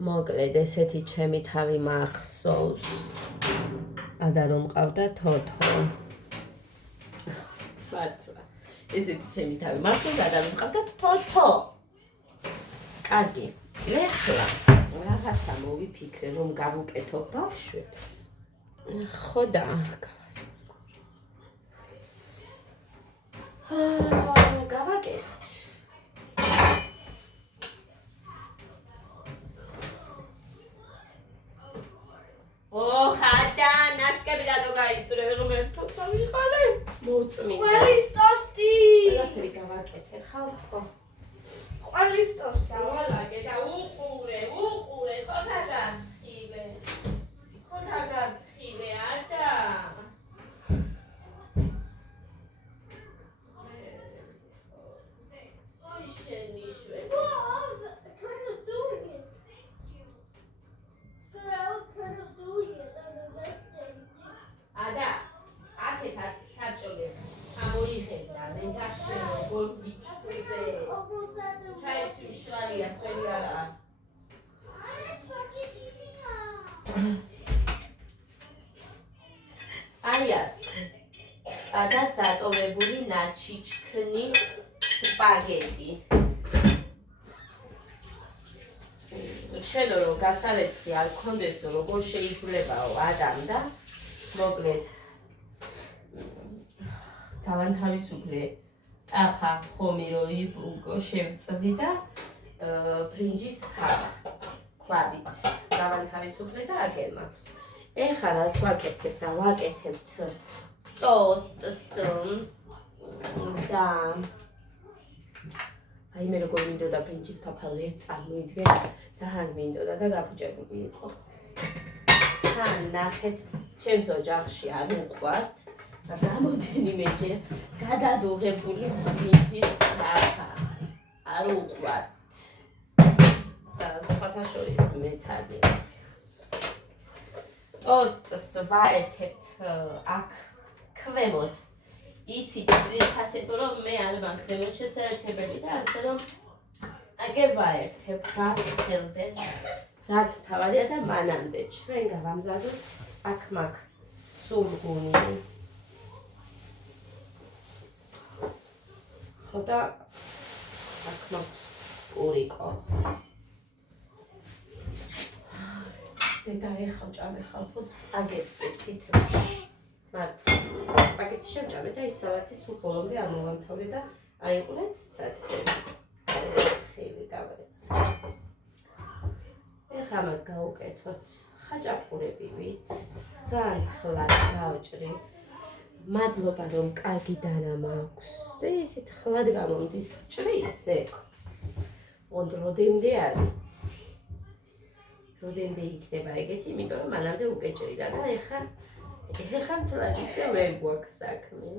მოკლედ ესეთი ჩემი თავი მახსოვს. ადა რომ მყავდა თოთო. მართლა. ესეთი ჩემი თავი მახსოვს, ადა რომ მყავდა თოთო. კარგი. ეხლა რაღაცა მოვიფიქრე რომ გავუკეთო ბავშვებს. ხო და გავასწრო. გავაკეთოთ. ხადა ნასკები რატო გაიწურე რომ ერთად ავიყარე? მოუწმინდა. ყველის ტოსტი. ყველაფერი გავაკეთე ხალხო. ყველის ტოსტი. დავალაგე და უყურე, ხო დაგართხილე. ხო დაგართხილე, არა. ой შენი შვე. Ada, აქეთაც საჭოლე სამოიღებდა, მე დაშენო როგორ ვიჭრდე. ჩაიც მშრალია, სწორი არა. აიას. ადას დატოვებული ნაჩიჩქნი სპაგეტი. შენო რომ გასარეცხი არ გქონდესო, როგორ შეიძლებაო ადამ და მოკლედ დავანთავისუფლე ტაფა ხომი რო შევწვი და ბრინჯის ფარა ქვადით დავანთავისუფლე და აგერ მაქვს. ეხლა რას ვაკეთებ და ვაკეთებთ ტოსტს და აი მე როგორ მინდოდა ბრინჯის ფაფა ვერ წარმოიდგენ, ძალიან მინდოდა და გაფუჭებული იყო. თან ნახეთ ჩემს ოჯახში არ უყვართ, რამოდენიმეჯერ გადადუღებული ბრინჯის ფაფა არ უყვართ. და სხვათა შორის მეც არ მიყვარს. ტოსტს ვაერთებთ აქ ქვემოთ. იცით ძვირფასებო რომ მე არ მაქვს ზემოთ შესაერთებელი და ასე რომ აგერ ვაერთებ გაცხელდეს. რაც თავარია და მანამდე ჩვენ გავამზადოთ აქ მაქვს სულგუნი. ხო და აქ მაქვს პურიკო. და ეხლა ვჭამე ხალხო სპაგეტი თითებში. მართლა სპაგეტი შევჭამე და ის სალათი სულ ბოლომდე არ მოვამთავრე და აიყურეთ სათხეს. ხილი გავეც. ეხლა მათ გავუკეთოთ ხაჭაპურებივით. ძალიან თხლად გავჭრი. მადლობა რომ კარგი დანა მაქვს. ისეთ თხლად გამომდის ჭრის ეგ. როდემდე არ ვიცი. როდემდე იქნება ეგეთი, იმიტომ რომ მანამდე უკეჭრიდა და ეხლა მთლად ისე ვერ გვაქვს საქმე.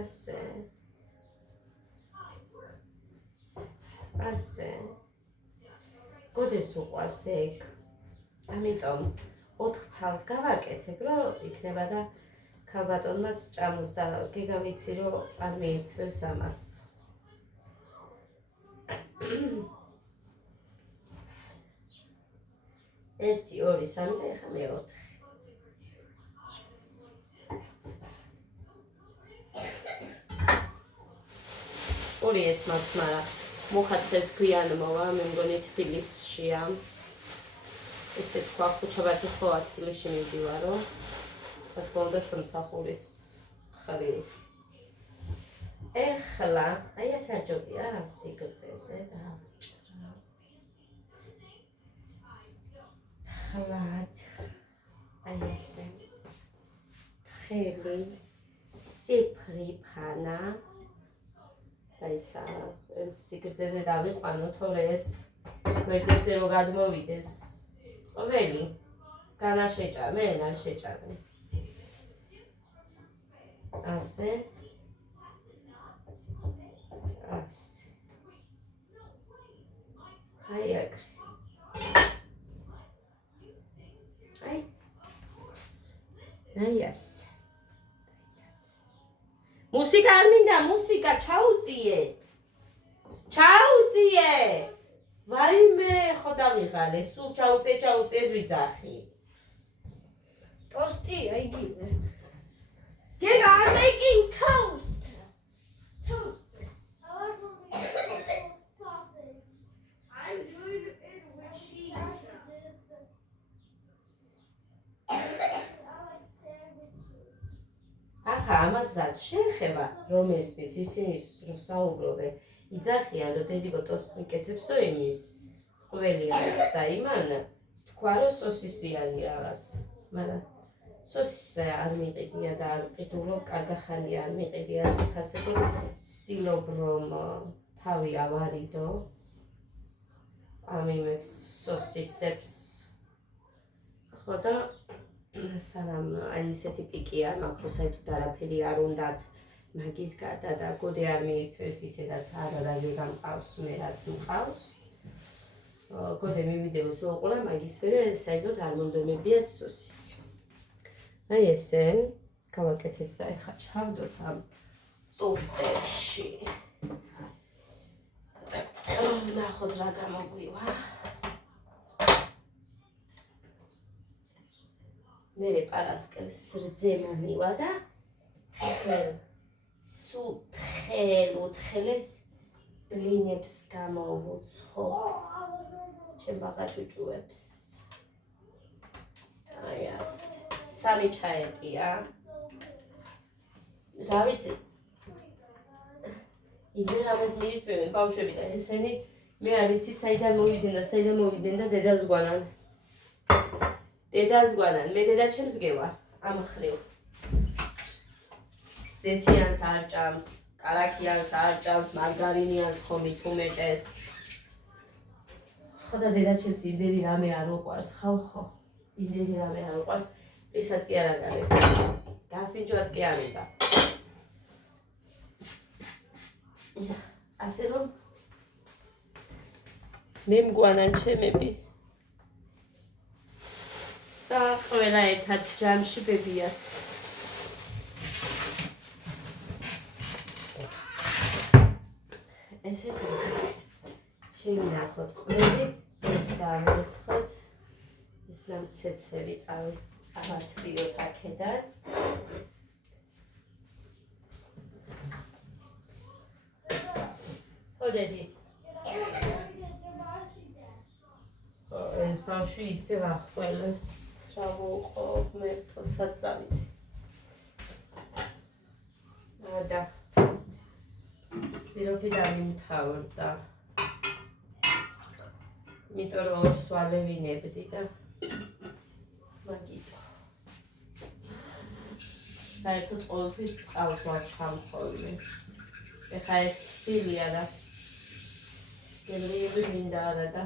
ასე. გოდეს უყვარს ეგ. ამიტომ 4 ცალს გავაკეთებ, რომ იქნება და ქალბატონმაც ჭამოს და გეგავიცი რომ არ მიირთმევს ამას. ერთი, ორი, სამი და ეხლა მეოთხე. ორი ეს მაქვს, მაგრამ მოხატეს გვიან მოვა, მე მგონი თბილისშია. ესე თქვა, ხუჩაბათი ხო თბილისში მიდივარო. რა თქმა უნდა სამსახურის ხრი. ეხლა, აი ეს აჯობია სიგრძეზე დავჭრა. ხლად. აი ესე. თხელი, სიფრი ფანა. დაიცა, სიგრძეზე დავიყვანო, თორე ეს გვერდებზე რო გადმოვიდეს. ყოველი განა შეჭამე, არ შეჭამე. ასე. აი აქ. აი ასე. მუსიკა არ მინდა, მუსიკა ჩაუწიე. ვაიმე, ხო დავიღალე, სულ ჩაუწე ეს ვიძახი. Toasty, I give it. Gega, I'm making toast. Toast. I like making sausage. I'm doing it with cheese. I like sandwiches. ახლა ამას რაც შეეხება, რომ ესმის ისინი რო საუბრობენ, იძახიან რომ დედიკო ტოსტს მიკეთებსო იმის ყველი არის და იმან თქვა რომ სოსისიანი რაღაც, მაგრამ სოსისზე არ მიყიდია და არ ყიდულობ, კარგახანი არ მიყიდია, ასეთი ვცდილობ რომ თავი ავარიდო ამ იმებს სოსისებს ხო და სანამ აი ესეთი პიკი არ მაქვს, რომ საერთოდ არაფერი არ უნდათ მაგის გარდა და გოდი არ მიირთვევს ისედაც არადაჟე გამყავს მე რაც მყავს. გოდი მივიდეოს უყურა მაგისფერე საერთოდ არ მონდომებია სოსისი. აი ესე გავაკეთეთ და ეხა ჩავდოთ ამ ტოსტერში. ნახოთ რა გამოგვივა. მე პარასკევს რძემა მივა და სულ თხელს ბლინებს გამოვუცხო ჩემ ბაღაჭუჭუებს. აი ასე. 3 ჩაეტია. რა ვიცი. იდე რამეს მიირთმევენ ბავშვები და ესენი მე არ ვიცი საიდან მოვიდნენ და დედას გვანან. მე დედა ჩემს გევარ ამ ხრივ. ზეთიანს არ ჭამს, კარაქიანს არ ჭამს, მარგარინიანს ხომით უმეტეს. ხო და დედა ჩემს იმდენი რამე არ უყვარს, ხალხო. იმდენი რამე არ უყვარს, ისაც კი არ აგარებს. გასინჯვად კი არ უნდა. ასე რომ მე მგვანან ჩემები. და ყველა ერთად ჯამში ბებიას. ესეც ის. შევინახოთ ყველი, ეს დავერცხოთ. ეს ნამცეცები წავათრიოთ აქედან. ხოდედი. ეს ბავშვი ისევ ახველებს. რა ვუყო მე თოსაც წავიდე. და სიროფი დამიმთავრდა. იმიტომ რომ ორს ვალევინებდი და მაგიტო. საერთოდ ყოველთვის წყალს ვასხამ ხოლმე. ეხა ეს თბილია და გემრიელი მინდა არა და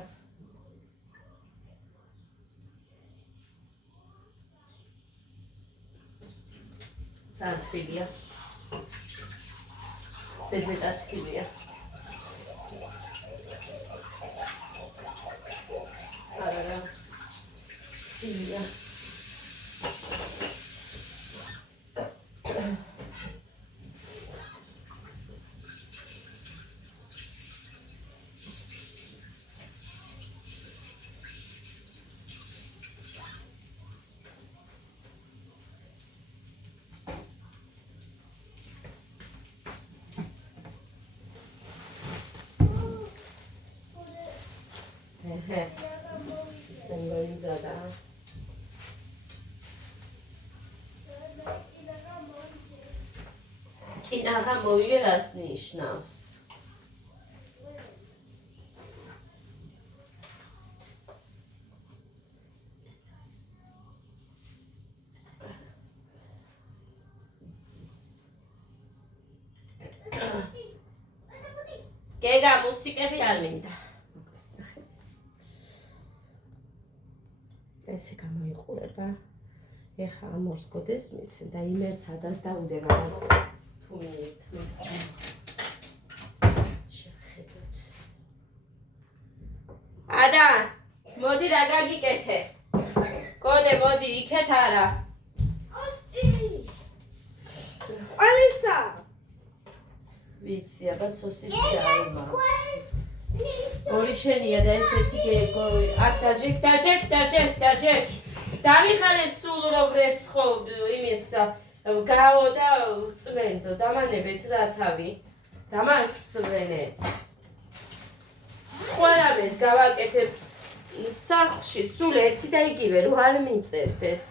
სანთბილია. სედმეტათბილია. არა. თბილია. კინაღა მოიერას ნიშნავს. გეგა მუსიკები არ მინდა. ესე გამოიყურება. ეხა ამ ორს გოდეს მიცემ და იმ ერთს ადას დაუდე, მაგრამ თუ მიირთმევს. შევხედოთ. ადა, მოდი რა გაგიკეთე. გოდე, მოდი, იქეთ არა. Toasty. Alisa. ვიცი, აბა სოსისი არ მაქვს. გოლი შენია და ესეთი გოლი. აქ დაჯექ. დავიხალე სულ რომ რეცხო იმის გაო და წმენდო დამანებეთ რა თავი. დამასვენეთ. სხვა რამეს გავაკეთებ სახლში სულ ერთი და იგივე რო არ მიწევდეს.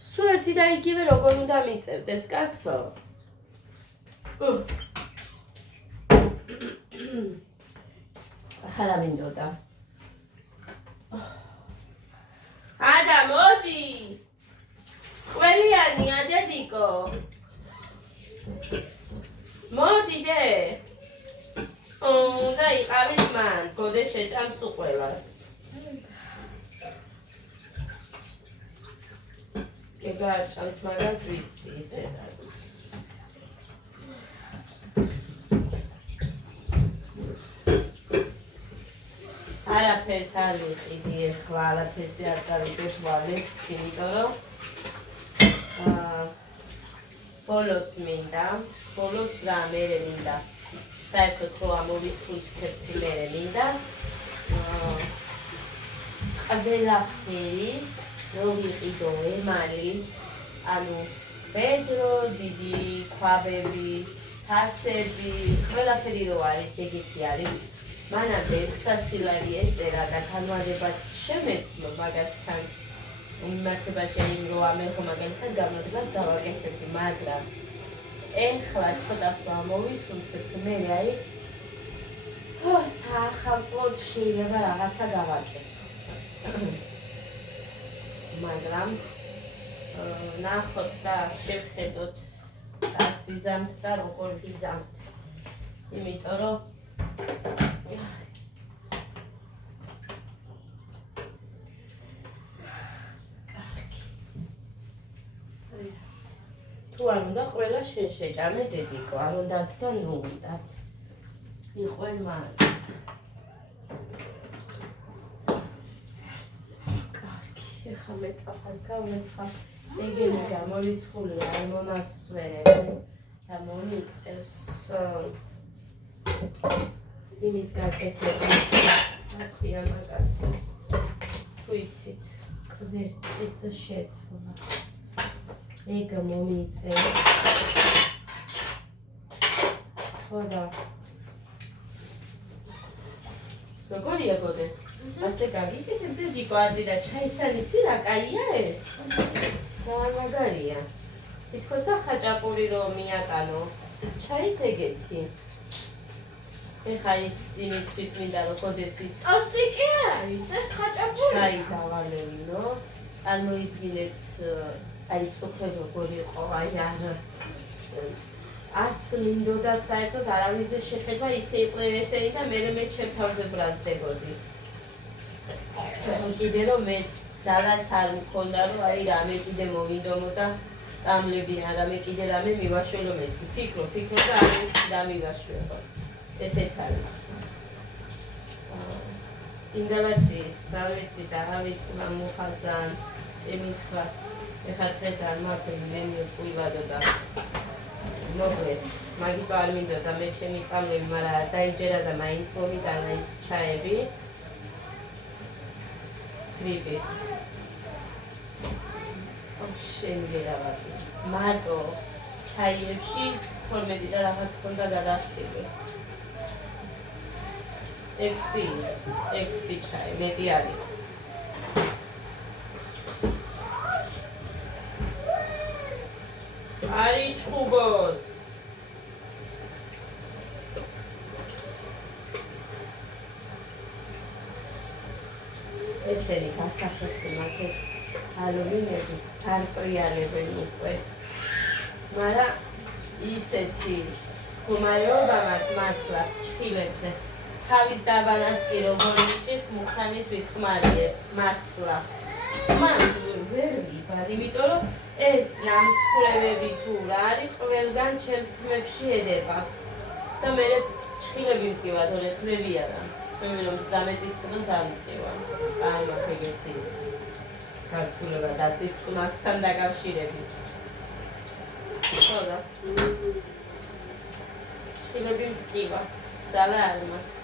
სულ ერთი და იგივე როგორ უნდა მიწევდეს, კაცო? ახლა მინდოდა. ადა მოდი. ყველიანია დედიკო. მოდი დე. და იყავით მან, გოდე შეჭამს უყველას. ეგარჭამს მაგას ვიცი ისედაც. არაფერს არ ვიყიდი ახლა, არაფერს არ გავიგებ ვალებს, იმიტომ რომ ბოლოს მინდა, ბოლოს რა მერე მინდა. საერთოდ რო ამოვისურთ ქერცი მერე მინდა. ყველაფერი რო ვიყიდო ემალის, ანუ ბედრო, დიდი ქვაბები, თასები, ყველაფერი რო არის, ეგეთი არის. მანამდე 600 ლარი ეწერა და განმარტებაც შემეცნო მაგასთან. მიმართება შეიძლება რომ ამერხო მაგალითად განმარტებას გავაკეთებდი, მაგრამ ეხლა ცოტას რომ ამოვისუნთქებთ, მე აი სახალხოდ შეიძლება რაღაცა გავაკეთო. მაგრამ ნახოთ და შევხედოთ რას ვიზამთ და როგორ ვიზამთ. იმიტომ რომ თუ არ უნდა ყველა შეჭამე დედიკო, არ უნდათ და ნუ უნდათ. იყვენ მან. კარგი, ეხლა მე ტაფას გავეცხა. ეგენი გამორიცხულია, არ მომასვენებდი და მომიწევს იმის გაკეთება. აქვია მაგას. თუ იცით, კვერცხის შეცვლა. ეგ მომიწევს. ხოდა. როგორია გოდე? ასე გაგიკეთებ დედიკო აზი და ჩაისანიცი რა კაია ეს? ძალიან მაგარია. თითქოს ახაჭაპური რომ მიაკანო. ჩაის ეგეთი. ეხა ის იმისთვის მინდა რომ გოდეს ის ოსტიკი არის, ეს ხაჭაპური. ჩაი დავალევინო. წარმოიდგინეთ აი წუხე როგორი იყო, აი არც მინდოდა საერთოდ არავის შეხედვა ისე იყვნენ ესენი და მე ჩემ თავზე ბრაზდებოდი. კიდე რომ მეც ძალაც არ მქონდა რომ აი რამე კიდე მოვიდომოდა წამლები რამე კიდე რამე მივაშველო მე ფიქრო და არ ვიცი დამივაშველო. ესეც არის. ინდალაციის სავიცი და ავიცი მამუხაზან ემითხა ეხლა დღეს არ მაქვს მენიუ ყვილადო და მოკლედ მაგიტო არ მინდოდა მე ჩემი წამლები, მაგრამ დაიჯერა და მაინც მომიტანა ის ჩაები გრიპის. შენ ვერავატი მარტო ჩაიებში 12 და რაღაც ქონდა გადახტილი. 6 ჩაი მეტი არის. არის ჩხუბოთ. ესენი გასახეთქი მათ ეს ალუმინები არ პრიალებენ უკვე. მაგრამ ისეთი მდგომარეობა მართლა ჩხილებზე თავის დაბანაც კი როგორი იჭის მუხანის ვიხმარიებ მართლა. მან ვერ ვიბარ, იმიტომ რომ ეს ნამსხვრევები თუ რა არის ყველგან ჩემს თმებში ედება. და მე ჩხილები მტკივა, თორეც მე ვიარა. მე რომ 13 წიწკნოს არ მტკივა. აი მაგ ეგეთი ქართულება და წიწკნასთან დაკავშირებით. ხოდა. ჩხილები მტკივა. ძალა არ მაქვს.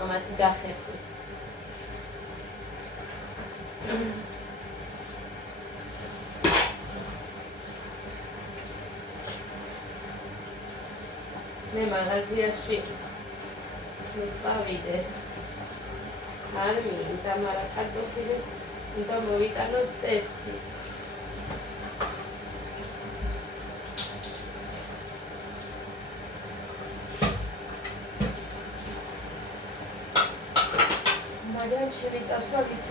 ამათი გახერხვის. მე მაღაზიაში წავიდე. არ მინდა, მაგრამ კარტოფილი უნდა მოვიტანო წესი. მაგრამ ჩემი წასვლა ვიცი.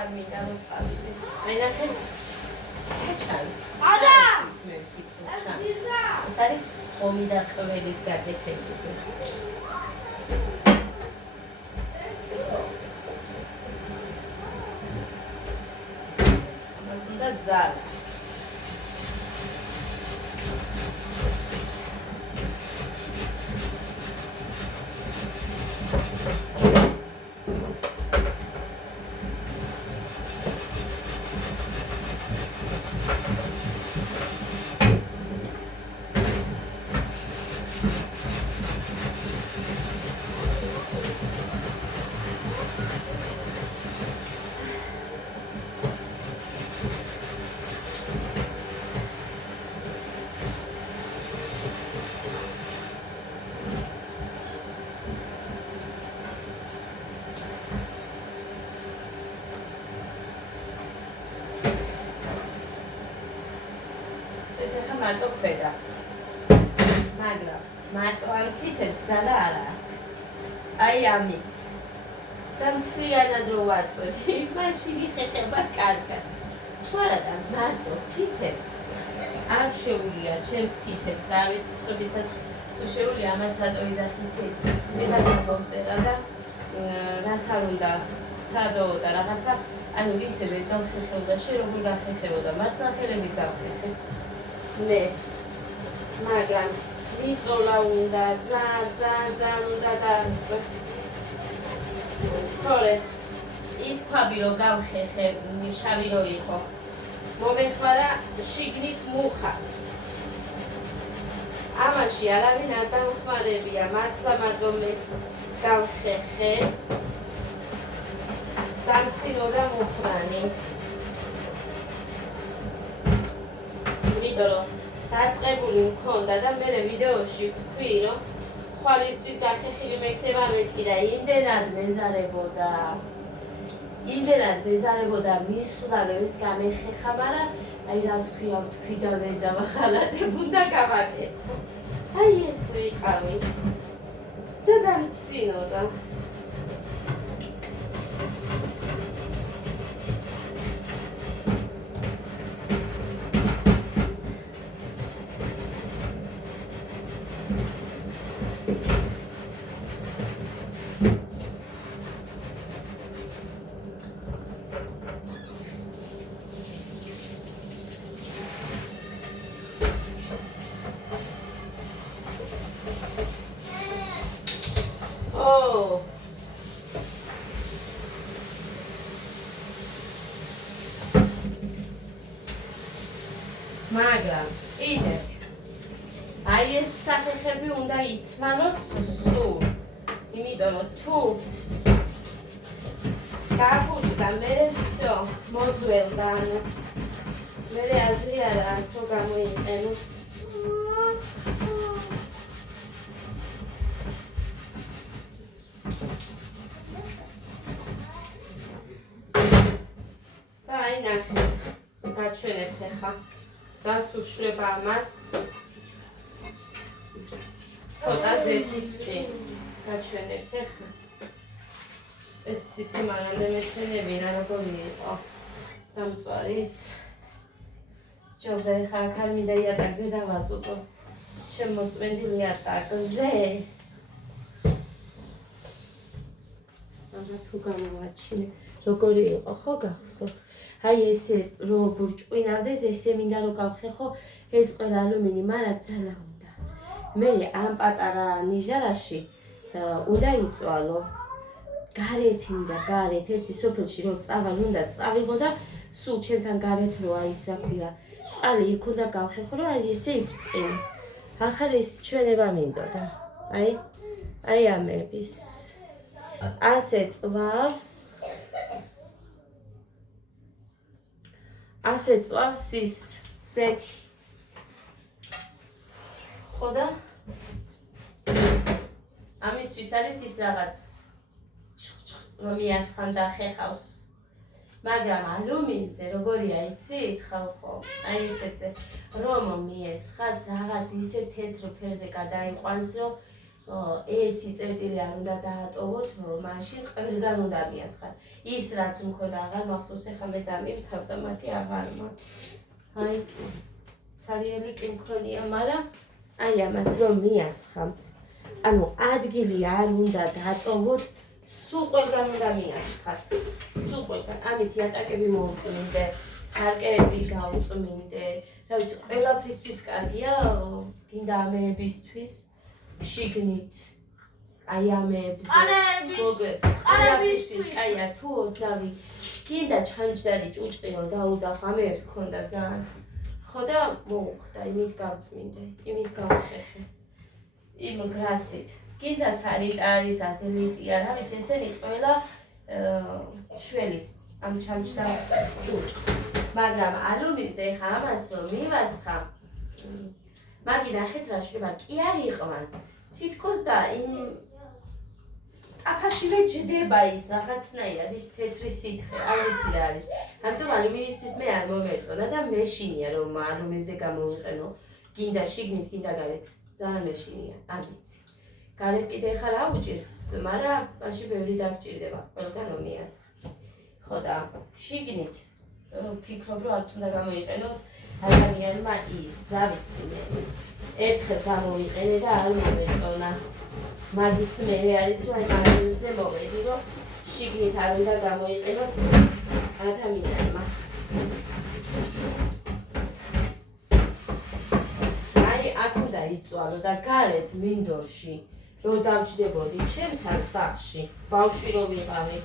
არ მინდა რომ წავიდე. მე ნახე ჩანს. ეს არის ხომი და ყველის გადაჭერილი. ამას უნდა ძალ. მარტო ქვედა. მაგრამ მარტო ამ თითებს ძალა არა. აი ამით. და მთლიანად რო ვაწვევი, მაშინ იხეხება კარგად. მაგრამ მარტო თითებს არ შეუძლია ჩემს თითებს, რა ვიცი სხვებისაც თუ შეუძლია ამას რატო იზახიცი. ვიღაცა მომწერა და რაც არ უნდა ცადო და რაღაცა, ანუ ისევე გავხეხეოდა, შე როგორ გახეხეოდა, მართლა ხელებით გავხეხე. ნე, მაგრამ მიწოლა უნდა, ძალიან უნდა დაარწმე. თორე, ის ქვაბი რო გავხეხე, შავი რო იყო, მომეხმარა შიგნით მუხა. ამაში არავინ არ დამხმარებია, მართლა მაგრამ მე გავხეხე. დამცინო და მუხრანი. დაწყებული მქონდა და მე ვიდეოში ვთქვი, რომ ხვალისთვის გახეხილი მექნება მეთქი და იმდენად მეზარებოდა მისვლა, რომ ეს გამეხეხა, მაგრამ აი რას ქვია ვთქვი და ვერ დავახალატებ, უნდა გავაკეთო. აი ეს ვიყავი და დამცინოდა. მაგრამ კიდე აი ეს სახეხები უნდა იცმალოს სულ, იმიტომ რომ თუ გაფუჭდა მერე всё მოძველდა, ანუ მერე აზრი არა თუ გამოიყენო. და აი ნახეთ, გაჩვენებთ ახლა. დასუშვება ამას ცოტა ზეთიც კი გაჩვენებთ ახლა. ეს სისიმანამდე მეჩვენებინა როგორი იყო დამწვარის. ჯობდა ახლა აქ არ მინდა იატაკზე დავაწუწო. შემოწმენდი იატაკზე. აღარ თუ გამოვაჩინე როგორი იყო ხო გახსოვთ? აი ესე რო ბურჭკვინავდეს, ესე მინდა რომ გავხეხო ეს ყველა ალუმინი, მაგრამ ძალა უნდა. მე ამ პატარა ნიჟარაში უნდა იწვალო. გარეთ მინდა, გარეთ ერთი სოფელში რო წავალ უნდა წავიღო და სულ ჩემთან გარეთ რო აი ის რა ქვია, წალი იქ უნდა გავხეხო, რომ აი ესე იფწყინოს. ახლა ეს ჩვენება მინდოდა. აი ამების ასე წვავს ის ზეთი. ხო და ამისთვის არის ის რაღაც რომ იასხან და ხეხავს. მაგრამ ალუმინზე როგორია იცით ხალხო? აი ესეზე რომ მიესხას რაღაც ისე თეთრ ფერზე გადაიყვანს რომ ერთი წერტილი არ უნდა დაატოვოთ, მაშინ ყველგან უნდა მიასხათ. ის რაც მქონდა აღარ მახსოვს, ეხლა მე დამიმთავრდა, მათი აღარ მაქვს. აი სარიელი კი მქონია, მაგრამ აი ამას რომ მიასხამთ. ანუ ადგილი არ უნდა დაატოვოთ, სულ ყველგან უნდა მიასხათ. სულ ყველგან. ამით იატაკები მოუწმინდე, სარკეები გაუწმინდე. რა ვიცი, ყველაფრისთვის კარგია, გინდა ამეებისთვის. შიგნით აი ამებს ყარებისთვის კაია თუ ოდნავი გინდა ჩამჯდარი ჭუჭყიო დაუძახო ამებს ქონდა ძალიან ხო და მოუხდა იმით გავწმინდე იმით გავხეხე იმ გრასით გინდა სანიტარის ასელიტია რა ვიცი ესენი ყველა შველის ამ ჩამჯდა ჭუჭყს მაგრამ ალუმინზე ხა ამას რომ მივასხა მაგი ნახეთ რა შეიძლება კი არ იყვანს თითქოს და იმ აფაშივე ჯდება ის რაღაცნაირად ის თეთრი სითხე არ ვიცი რა არის ამიტომ ალუმინისთვის მე არ მომეწონა და მეშინია რომ ალუმინზე გამოვიყენო გინდა შიგნით გინდა გარეთ ძალიან მეშინია არ ვიცი გარეთ კიდე ხარ აუჭის მაგრამ მაშინ ბევრი დაგჭირდება ყველგან რომ მიასხა ხო და შიგნით ფიქრობ რომ არც უნდა გამოიყენოს ადამიანმა ის, რა ვიცი მე, ერთხელ გამოვიყენე და არ მომეწონა. მაგის მერე არის, რომ აი მაგაზე მოვედი, რომ შიგნით არ უნდა გამოიყენოს ადამიანმა. აი აქ უნდა იწვალო და გარეთ მინდორში, რომ დავჯდებოდი ჩემთან სახლში, ბავშვი რო ვიყავი,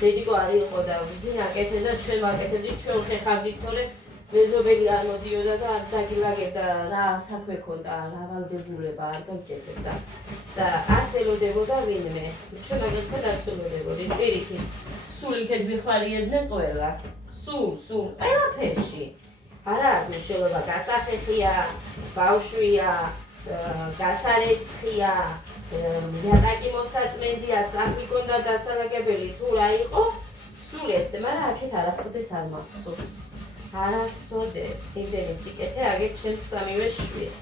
დედიკო არ იყო და ვინ აკეთე და ჩვენ ვაკეთებდით, ჩვენ ხეხავდით, თორე მეზობელი არ მოდიოდა და არ დაგილაგებდა რა საქმე ქონდა, რა ვალდებულება არ გაგჭირდა და არც ელოდებოდა ვინმე. ჩვენ მაგალითად არც ელოდებოდით, პირიქით, სულ იქეთ ვიხმარიებდნენ ყველა. სულ, ყველაფერში. არა აქვს მნიშვნელობა, გასახეთია, ბავშვია, გასარეცხია, იატაკი მოსაწმენდია, სახლი ქონდა დასალაგებელი, თუ რა იყო, სულ ესე, მაგრამ აქეთ არასოდეს არ მახსოვს. არასოდეს იმდენი სიკეთე აგერ ჩემს სამივე შვილს.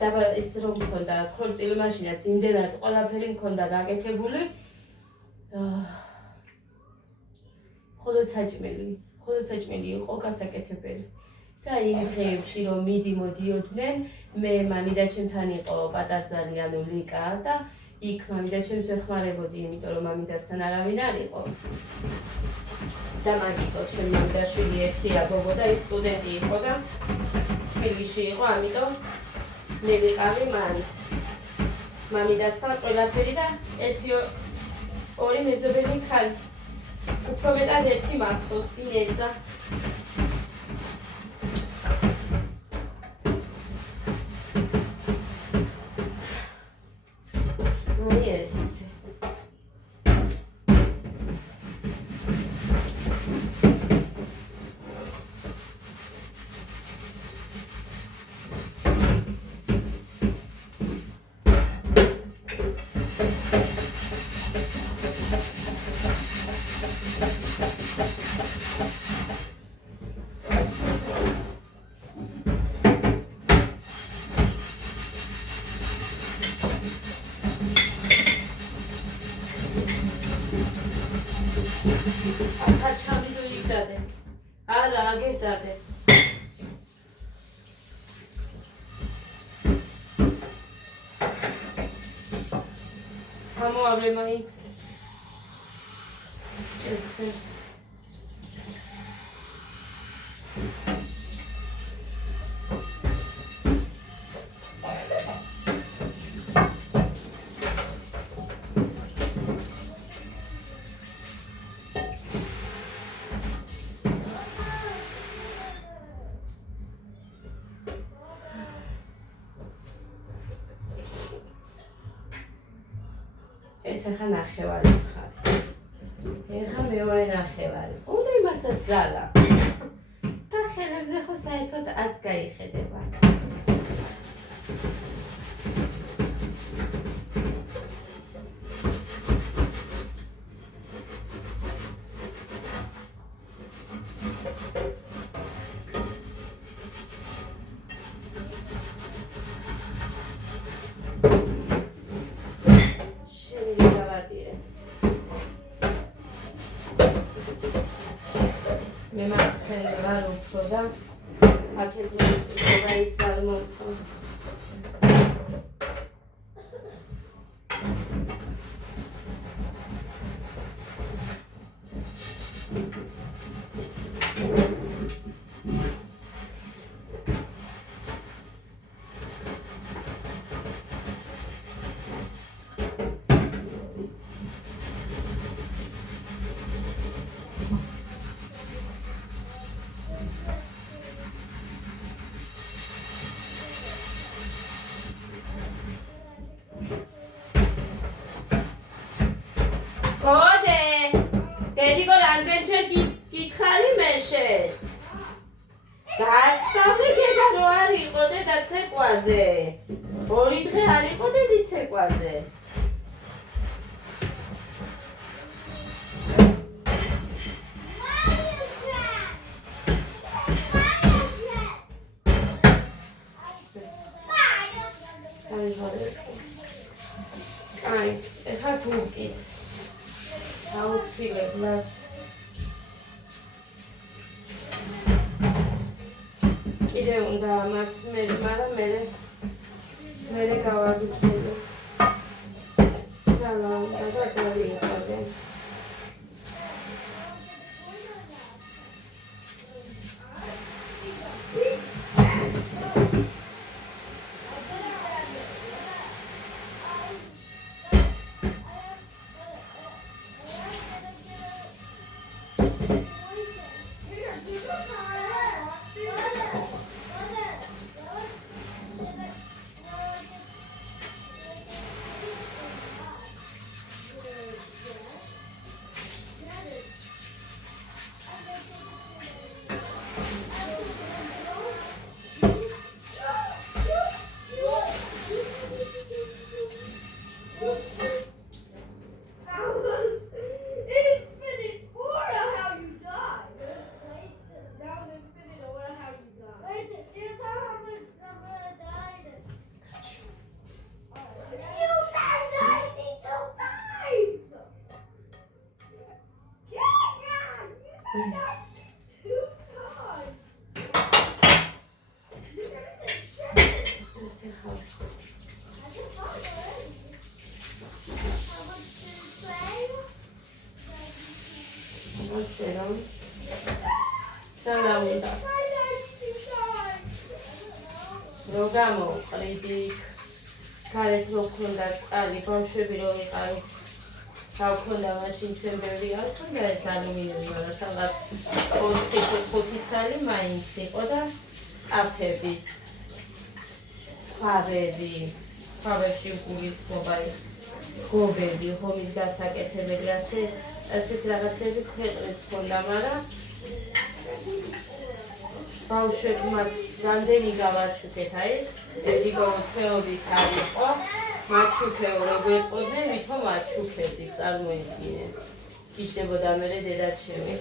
დაბა ის რომ მქონდა ქორწილი მაშინაც იმდენად ყველაფერი მქონდა გაკეთებული. მხოლოდ საჭმელი იყო გასაკეთებელი. და იმ დღეებში რომ მოდიოდნენ, მე მამი და ჩემთან იყო პატარძალი ანუ ლიკა და იქ მამი და ჩემს ვეხმარებოდი, იმიტომ რომ მამიდასთან არავინ არ იყო. და მაგითო ჩემი მამი და შვილი ერთია გოგო და ის სტუდენტი იყო და თბილისში იყო, ამიტომ მე ვიყავი მან. მამიდასთან ყველაფერი და ერთი ორი მეზობელი ხალი. უფრო მეტად ერთი მახსოვს ინეზა. Maíz. ეს ახლა ნახევარი მხარე. ეხლა მეორე ნახევარი. უნდა იმასაც ძალა. და ხელებზე ხო საერთოდ ას გაიხედება. მე მაცხელი ვარ უფრო და აქეთ მოიწვია ის არ მომწონს. დედიკო რამდენჯერ გითხარი მე შენ? გასწავლე გედა რო არ იყო დედა ცეკვაზე. 2 დღე არ იყო დედი ცეკვაზე. აი, ეხა გუკით. აუცილებლად კიდე უნდა ამას მაგრამ მე გავაგრძელო ძალა უნდა და დავიწყებე გამოვყრიდი გარეთ რო ქონდა წყალი ბავშვები რო იყავით გავქონდა მაშინ ჩვენ ბევრი არ ქონდა ეს ალუმინიუმი მაგრამ სადღაც 4-5 წელი მაინც იყო და აფები ფავებში გულისხმობა გობები ხომის დასაკეთებელი ასეთ რაღაცები ქვეყნის ქონდა მაგრამ ბავშვებმაც რამდენი გავაჩუქეთ აი დედიკო თეობით არ იყო მაჩუქეო როგორ ყოდნენ ვითომ აჩუქებდი წარმოიდგინე იშდებოდა მე დედაჩემი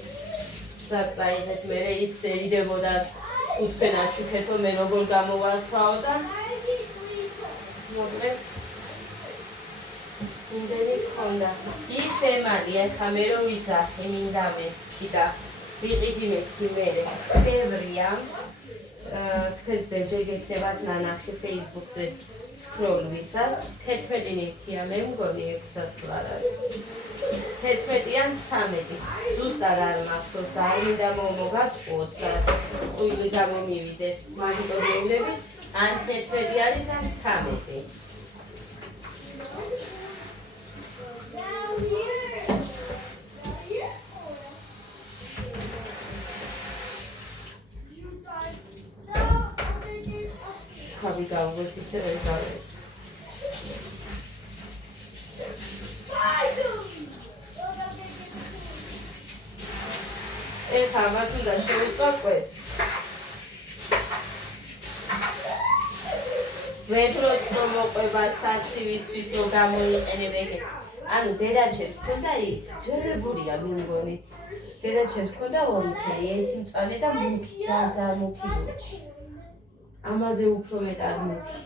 საწაიღეთ მე ის იდებოდა უცხენ აჩუქეთო მე როგორ გამოვარქვაო და მოკლედ იმდენი ქონდა ის ემალი ახლა მე რო ვიძახე მინდა მეთქი და ვიყიდი მეთქი მე ბევრია თქვენს ბევრჯერ გექნებათ ნანახი Facebook-ზე სკროლვისას 11 ნივთია მე მგონი 600 არ არის 11-იან 13 ზუსტად არ მახსოვს და არ მინდა მომოგატყუოთ და ყույლი გამომივიდეს მაგიტორიულები ან 11 არის ან 13 ხაბი გავგოს ისე ვერ გავეს ამათ უნდა შევუწვა კვეთს. ვებროც რომ მოყვება საცივისთვის რომ გამოიყენებ ეგეთ. ანუ დედაჩემს ქონდა ის ძველებურია მე მგონი. დედაჩემს ქონდა ორი ფერი, ერთი მწვანე და მუქი, ძალიან მუქი ლურჯი. ამაზე უფრო მეტად მუქი.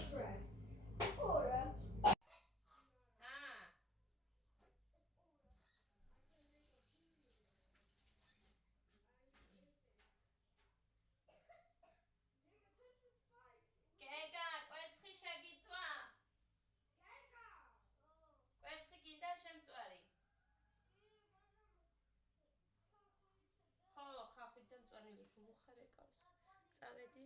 გეგა, კვერცხი შეგიწვა? კვერცხი გინდა შემწვარი? ხო, ხახვით და მწვანე ლურჯი მოხარე კავს. წავედი.